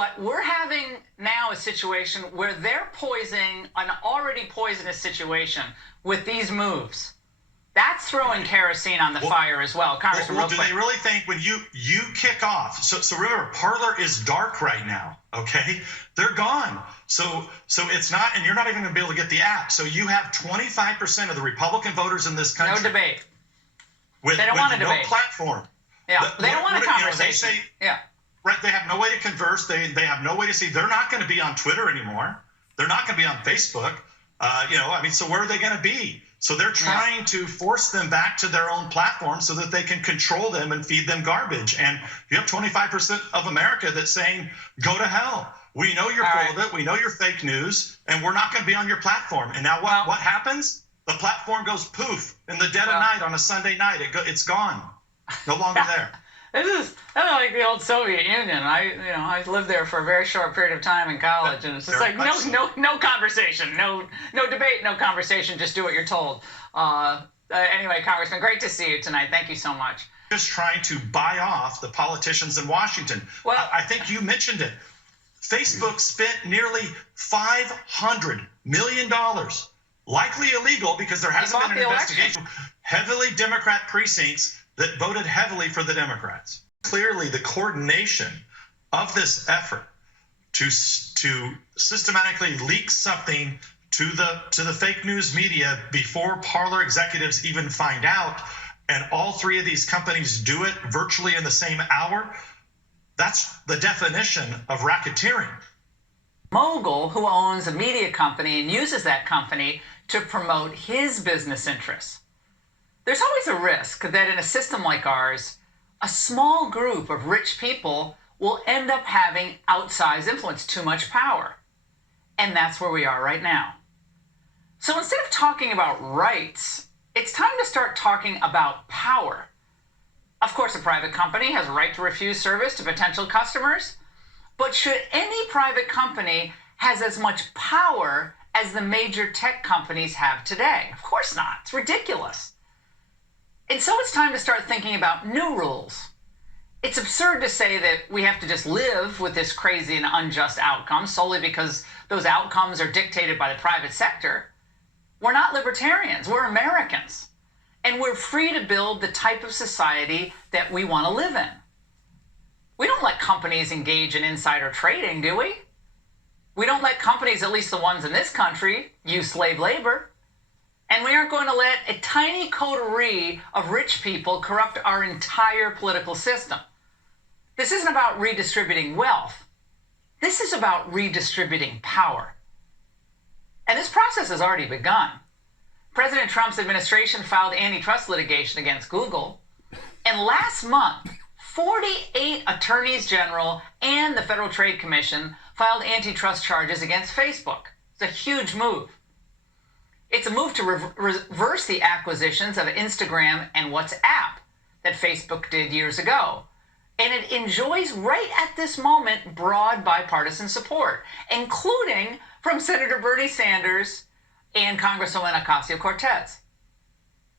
But we're having now a situation where they're poisoning an already poisonous situation with these moves. That's throwing kerosene on the fire as well. Congressman, do they really think when you kick off? So remember, Parler is dark right now. Okay, they're gone. So it's not, and you're not even going to be able to get the app. So you have 25% of the Republican voters in this country. No debate. They don't want a debate. No platform. Yeah, they don't want a conversation. They say, right, they have no way to converse. They have no way to see. They're not going to be on Twitter anymore. They're not going to be on Facebook. So where are they going to be? So they're trying to force them back to their own platform so that they can control them and feed them garbage. And you have 25% of America that's saying, go to hell. We know you're full of it. We know you're fake news, and we're not going to be on your platform. And now what happens? The platform goes poof in the dead of night on a Sunday night. It's gone. No longer there. This is like the old Soviet Union. I lived there for a very short period of time in college, and it's just like no conversation, no debate, no conversation. Just do what you're told. Anyway, Congressman, great to see you tonight. Thank you so much. Just trying to buy off the politicians in Washington. Well, I think you mentioned it. Facebook spent nearly $500 million, likely illegal because there hasn't been an investigation. Heavily Democrat precincts that voted heavily for the Democrats. Clearly, the coordination of this effort to systematically leak something to the fake news media before Parler executives even find out, and all three of these companies do it virtually in the same hour, that's the definition of racketeering. Mogul who owns a media company and uses that company to promote his business interests. There's always a risk that in a system like ours, a small group of rich people will end up having outsized influence, too much power. And that's where we are right now. So instead of talking about rights, it's time to start talking about power. Of course, a private company has a right to refuse service to potential customers, but should any private company has as much power as the major tech companies have today? Of course not. It's ridiculous. And so it's time to start thinking about new rules. It's absurd to say that we have to just live with this crazy and unjust outcome solely because those outcomes are dictated by the private sector. We're not libertarians, we're Americans. And we're free to build the type of society that we want to live in. We don't let companies engage in insider trading, do we? We don't let companies, at least the ones in this country, use slave labor. And we aren't going to let a tiny coterie of rich people corrupt our entire political system. This isn't about redistributing wealth. This is about redistributing power. And this process has already begun. President Trump's administration filed antitrust litigation against Google. And last month, 48 attorneys general and the Federal Trade Commission filed antitrust charges against Facebook. It's a huge move. It's a move to reverse the acquisitions of Instagram and WhatsApp that Facebook did years ago. And it enjoys right at this moment broad bipartisan support, including from Senator Bernie Sanders and Congresswoman Ocasio-Cortez.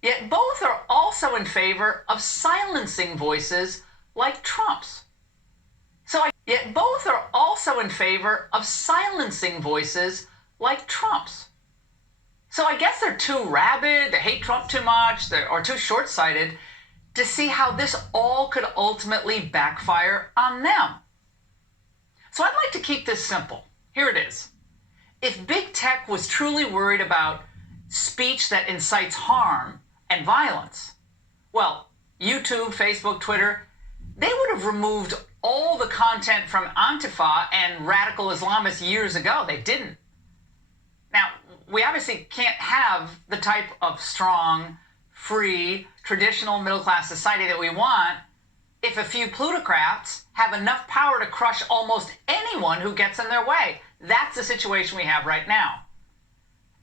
Yet both are also in favor of silencing voices like Trump's. Yet both are also in favor of silencing voices like Trump's. So I guess they're too rabid, they hate Trump too much, or too short-sighted to see how this all could ultimately backfire on them. So I'd like to keep this simple. Here it is. If big tech was truly worried about speech that incites harm and violence, well, YouTube, Facebook, Twitter, they would have removed all the content from Antifa and radical Islamists years ago. They didn't. Now, we obviously can't have the type of strong, free, traditional middle-class society that we want if a few plutocrats have enough power to crush almost anyone who gets in their way. That's the situation we have right now.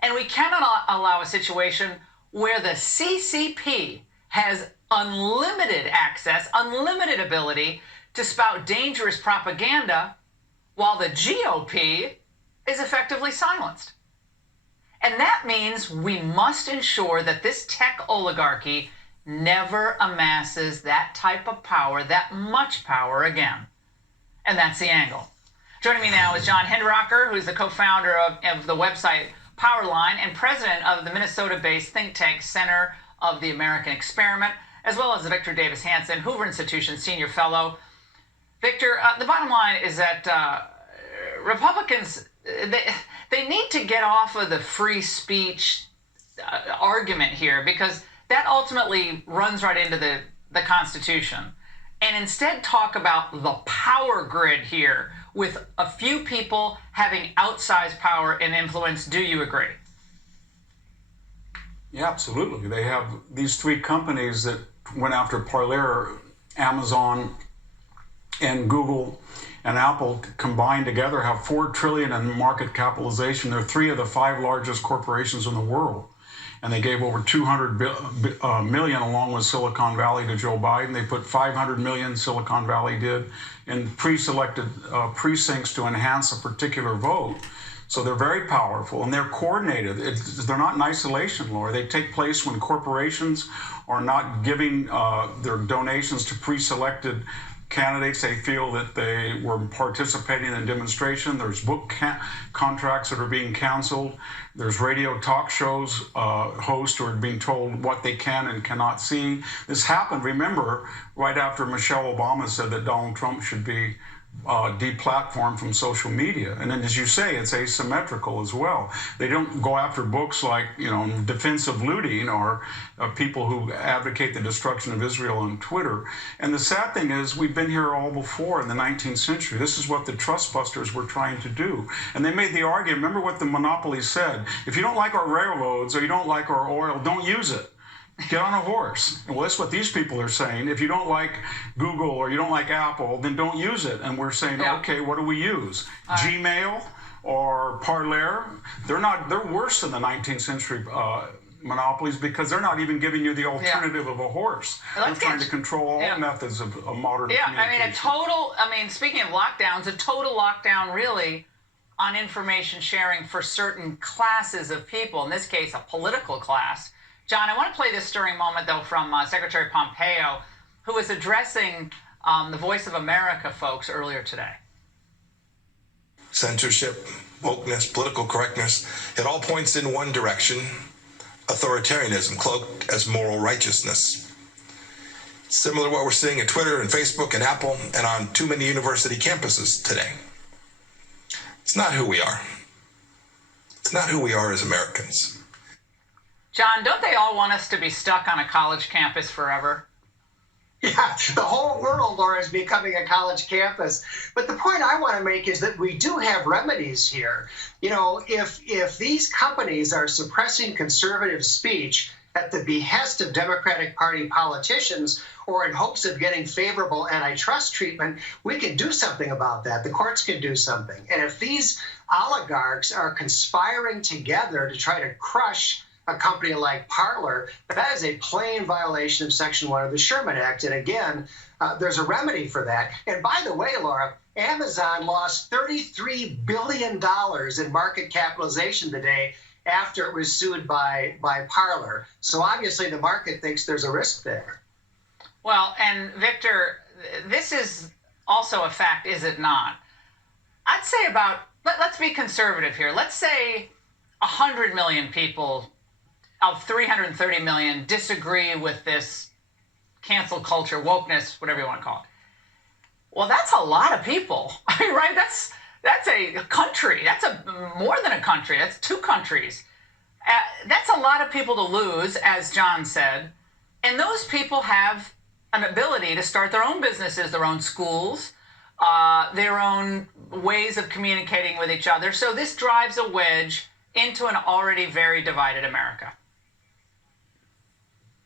And we cannot allow a situation where the CCP has unlimited access, unlimited ability to spout dangerous propaganda while the GOP is effectively silenced. And that means we must ensure that this tech oligarchy never amasses that type of power, that much power again. And that's the angle. Joining me now is John Hinderaker, who's the co-founder of the website Powerline and president of the Minnesota-based think tank Center of the American Experiment, as well as Victor Davis Hanson, Hoover Institution senior fellow. Victor, the bottom line is that Republicans, they need to get off of the free speech argument here, because that ultimately runs right into the Constitution, and instead talk about the power grid here with a few people having outsized power and influence. Do you agree? Yeah, absolutely. They have these three companies that went after Parler, Amazon, and Google and Apple combined together have $4 trillion in market capitalization. They're three of the five largest corporations in the world. And they gave over $200 million along with Silicon Valley to Joe Biden. They put $500 million, Silicon Valley did, in pre-selected precincts to enhance a particular vote. So they're very powerful and they're coordinated. They're not in isolation, Laura. They take place when corporations are not giving their donations to pre-selected candidates. They feel that they were participating in demonstration. There's book contracts that are being canceled. There's radio talk shows hosts who are being told what they can and cannot see. This happened, remember, right after Michelle Obama said that Donald Trump should be deplatformed from social media. And then, as you say, it's asymmetrical as well. They don't go after books like, defense of looting or people who advocate the destruction of Israel on Twitter. And the sad thing is, we've been here all before in the 19th century. This is what the trust busters were trying to do. And they made the argument, remember what the monopoly said, if you don't like our railroads or you don't like our oil, don't use it. Get on a horse. Well, that's what these people are saying. If you don't like Google or you don't like Apple, then don't use it. And we're saying, okay, what do we use? Gmail or Parler? They're worse than the 19th century monopolies, because they're not even giving you the alternative of a horse. They're trying to control all methods of modern communication. Speaking of lockdowns, a total lockdown really on information sharing for certain classes of people, in this case, a political class. John, I want to play this stirring moment, though, from Secretary Pompeo, who was addressing the Voice of America folks earlier today. Censorship, wokeness, political correctness, it all points in one direction: authoritarianism cloaked as moral righteousness. Similar to what we're seeing at Twitter and Facebook and Apple and on too many university campuses today. It's not who we are. It's not who we are as Americans. John, don't they all want us to be stuck on a college campus forever? Yeah, the whole world, Laura, is becoming a college campus. But the point I want to make is that we do have remedies here. If these companies are suppressing conservative speech at the behest of Democratic Party politicians or in hopes of getting favorable antitrust treatment, we can do something about that. The courts can do something. And if these oligarchs are conspiring together to try to crush a company like Parler, that is a plain violation of Section 1 of the Sherman Act. And again, there's a remedy for that. And by the way, Laura, Amazon lost $33 billion in market capitalization today after it was sued by Parler. So obviously the market thinks there's a risk there. Well, and Victor, this is also a fact, is it not? I'd say let's be conservative here. Let's say 100 million people of 330 million disagree with this cancel culture, wokeness, whatever you want to call it. Well, that's a lot of people. Right? That's a country. That's more than a country. That's two countries. That's a lot of people to lose, as John said. And those people have an ability to start their own businesses, their own schools, their own ways of communicating with each other. So this drives a wedge into an already very divided America.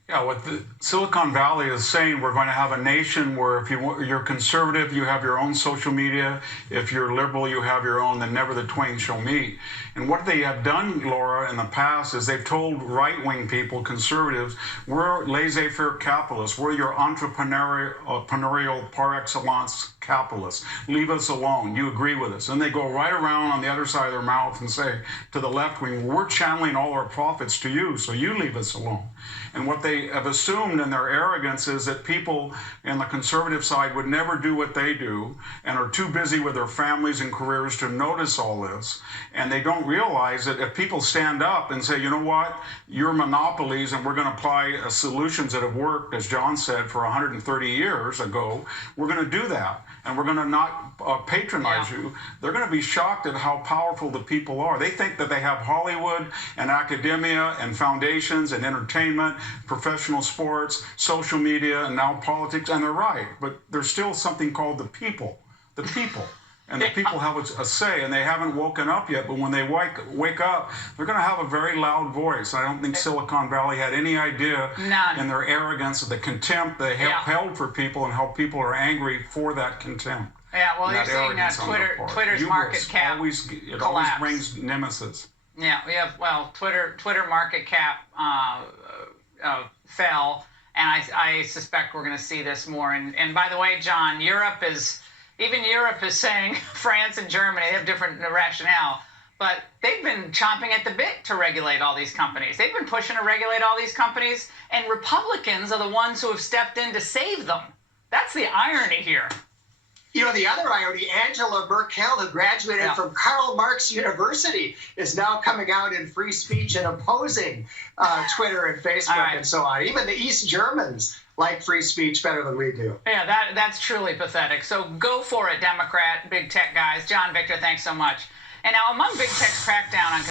Yeah, what the Silicon Valley is saying, we're going to have a nation where if you're conservative, you have your own social media. If you're liberal, you have your own, then never the twain shall meet. And what they have done, Laura, in the past is they've told right-wing people, conservatives, we're laissez-faire capitalists. We're your entrepreneurial par excellence capitalists. Leave us alone. You agree with us. And they go right around on the other side of their mouth and say to the left wing, we're channeling all our profits to you, so you leave us alone. And what they they have assumed in their arrogance is that people in the conservative side would never do what they do and are too busy with their families and careers to notice all this. And they don't realize that if people stand up and say, you know what, you're monopolies and we're going to apply solutions that have worked, as John said, for 130 years ago, we're going to do that. And we're going to not patronize you. They're going to be shocked at how powerful the people are. They think that they have Hollywood and academia and foundations and entertainment, professional sports, social media, and now politics, and they're right. But there's still something called the people. The people. And the people have a say, and they haven't woken up yet. But when they wake up, they're going to have a very loud voice. I don't think Silicon Valley had any idea in their arrogance of the contempt they held for people and how people are angry for that contempt. Yeah, well, you're seeing Twitter's market cap always brings nemesis. Yeah, we have, Twitter market cap fell, and I suspect we're going to see this more. And by the way, John, even Europe is saying, France and Germany, they have different rationale, but they've been chomping at the bit to regulate all these companies. They've been pushing to regulate all these companies, and Republicans are the ones who have stepped in to save them. That's the irony here. You know, the other irony, Angela Merkel, who graduated from Karl Marx University, is now coming out in free speech and opposing Twitter and Facebook and so on. Even the East Germans like free speech better than we do. Yeah, that's truly pathetic. So go for it, Democrat, big tech guys. John, Victor, thanks so much. And now among big tech's crackdown on